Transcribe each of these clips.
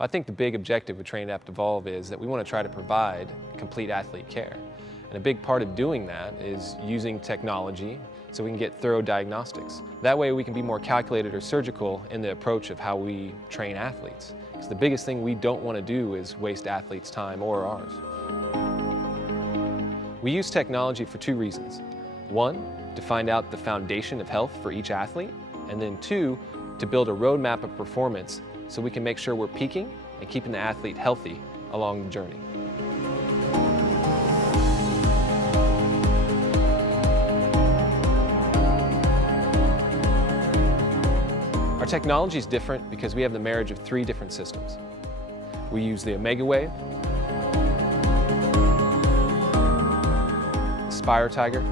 I think the big objective with Train Adapt Evolve is that we want to try to provide complete athlete care. And a big part of doing that is using technology so we can get thorough diagnostics. That way we can be more calculated or surgical in the approach of how we train athletes. Because the biggest thing we don't want to do is waste athletes' time or ours. We use technology for two reasons. One, to find out the foundation of health for each athlete, and then two, to build a roadmap of performance so we can make sure we're peaking and keeping the athlete healthy along the journey. Our technology is different because we have the marriage of three different systems. We use the Omega-Wave, the Spire Tiger,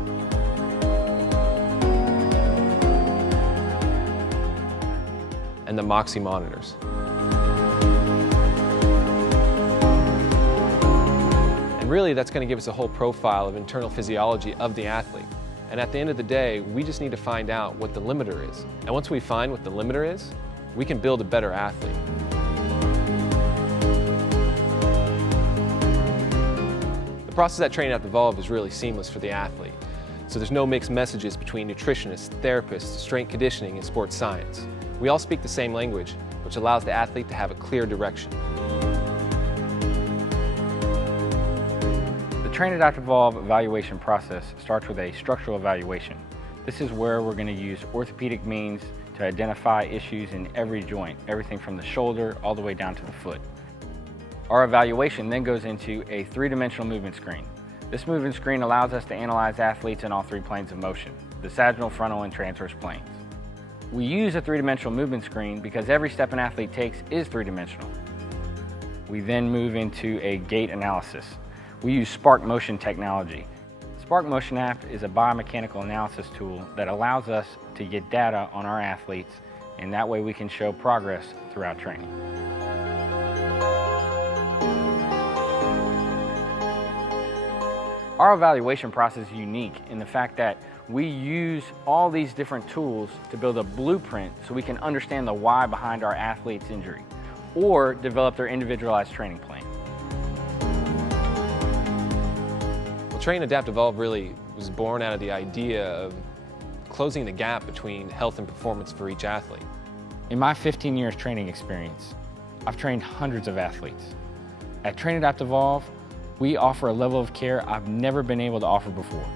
and the Moxy monitors. And really that's going to give us a whole profile of internal physiology of the athlete. And at the end of the day, we just need to find out what the limiter is. And once we find what the limiter is, we can build a better athlete. The process at Train Adapt Evolve is really seamless for the athlete. So there's no mixed messages between nutritionists, therapists, strength conditioning, and sports science. We all speak the same language, which allows the athlete to have a clear direction. The Train Adapt Evolve evaluation process starts with a structural evaluation. This is where we're going to use orthopedic means to identify issues in every joint, everything from the shoulder all the way down to the foot. Our evaluation then goes into a three-dimensional movement screen. This movement screen allows us to analyze athletes in all three planes of motion, the sagittal, frontal, and transverse planes. We use a three-dimensional movement screen because every step an athlete takes is three-dimensional. We then move into a gait analysis. We use Spark Motion technology. Spark Motion app is a biomechanical analysis tool that allows us to get data on our athletes, and that way we can show progress throughout training. Our evaluation process is unique in the fact that we use all these different tools to build a blueprint so we can understand the why behind our athlete's injury or develop their individualized training plan. Well, Train Adapt Evolve really was born out of the idea of closing the gap between health and performance for each athlete. In my 15 years training experience, I've trained hundreds of athletes. At Train Adapt Evolve, we offer a level of care I've never been able to offer before.